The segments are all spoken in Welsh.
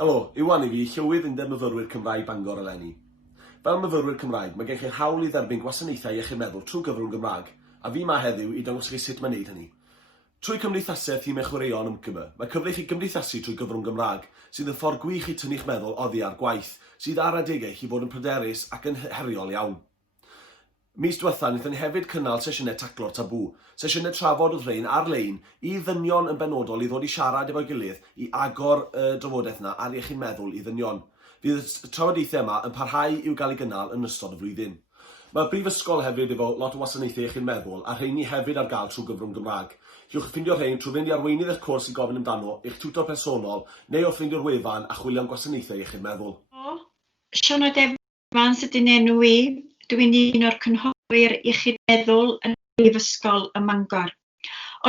Helo, Iwan I fi, Llywydd Undeb Myfyrwyr Cymraeg Bangor eleni. Fel myfyrwyr Cymraeg, mae gen chi'r hawl I dderbyn gwasanaethau iechyd meddwl trwy gyfrwng Gymraeg, a fi yma heddiw I dangos chi sut mae'n neud hynny. Trwy cymdeithasaeth I mechwaraeon ymgyma, mae cyfle I chi gymdeithasu trwy gyfrwng Gymraeg, sydd yn ffordd gwych I tynnu'ch meddwl oddi ar gwaith, sydd ar adegau I fod yn pryderus ac yn heriol iawn. Mis diwethaf, wnaethon ni hefyd cynnal sesiynau taclo'r tabw, sesiynau trafod oedd rhain ar-lein I ddynion yn benodol I ddod I siarad efo'i gilydd I agor y drafodaeth yna ar iechyd meddwl I ddynion. Fydd y trafodaethau yma yn parhau i'w gael ei gynnal yn ystod y flwyddyn. Mae'r brifysgol hefyd efo lot o wasanaethau iechyd meddwl a rheini hefyd ar gael trwy gyfrwng Gymraeg. Llwch ffindio rhain trwy fynd I arweinydd eich cwrs I gofyn amdano, eich tiwtor personol, neu o ffindio'r wefan a chwilio am gwasanaethau iechyd meddwl. Sianed Evans ydyn enw I. Dwi'n un o'r cynghorwyr iechyd meddwl yn y Brifysgol ym Mangor.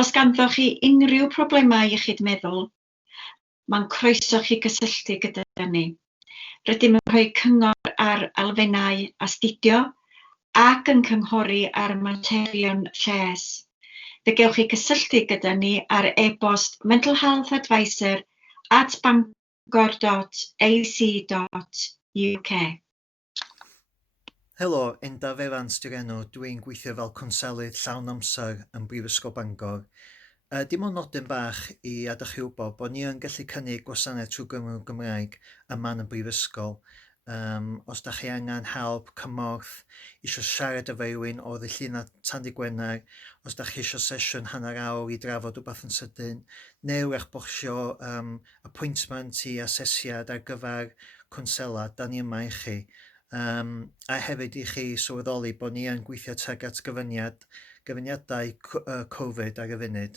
Os ganddoch chi unrhyw problemau iechyd meddwl, mae'n croeso chi gysylltu gyda ni. Rydym yn rhoi cyngor ar elfennau astudio ac yn cynghori ar materion lles. Fe gewch chi gysylltu gyda ni ar e-bost mentalhealth@bangor.ac.uk. Helo, Undaf Evans di'r enw. Dwi'n gweithio fel conselydd llawn amser yn Brifysgol Bangor. Dim ond nodyn bach I adach chi wybod bod ni yn gallu cynnig gwasanaeth trwy gyfrwng Gymraeg yma yn y Brifysgol. Os da chi angen help, cymorth, eisiau siarad efo rywun o ddillinau Tandi Gwener, os da chi eisiau sesiwn hanner awr I drafod rhywbeth yn sydyn, neu eich bosio appointment I asesiad ar gyfer cwnsela, da ni yma I chi. A hefyd I chi sylweddoli bod ni yn gweithio tuag at gyfyniadau Covid ar y funud.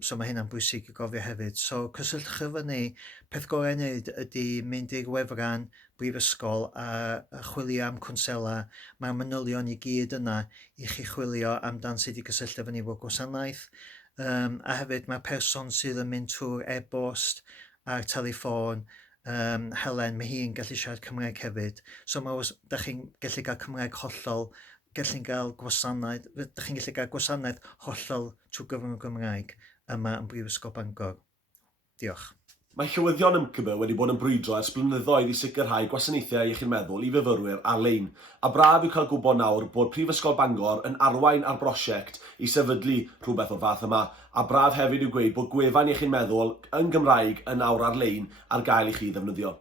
So mae hynna'n bwysig I gofio hefyd. So cysylltwch efo ni, peth gorau wneud ydy mynd i'r wefran brifysgol a chwilio am cwnsela. Mae'r manylion I gyd yna I chi chwilio amdan sydd I gysylltu efo ni efo gwasanaeth. A hefyd mae'r person sydd yn mynd trwy'r e-bost a'r teleffon, Helen, mae hi'n gallu siarad Cymraeg hefyd. So da chi'n gallu cael Cymraeg hollol, da chi'n gallu cael gwasanaeth hollol trwy gyfrwng Gymraeg yma yn Brifysgol Bangor. Diolch. Mae llywyddion ymgyma wedi bod yn brwydro ers blynyddoedd I sicrhau gwasanaethau iechyd meddwl I fyfyrwyr ar-lein, a braf i'w cael gwybod nawr bod Prifysgol Bangor yn arwain ar brosiect I sefydlu rhywbeth o'r fath yma, a braf hefyd i'w gweud bod gwefan iechyd meddwl yn Gymraeg yn awr ar-lein ar gael I chi ddefnyddio.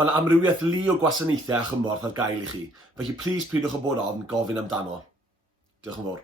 Mae yna amrywiaeth lu o gwasanaethau a chymorth ar gael I chi, felly plis pidwch o bod ofn gofyn amdano. Diolch yn fawr.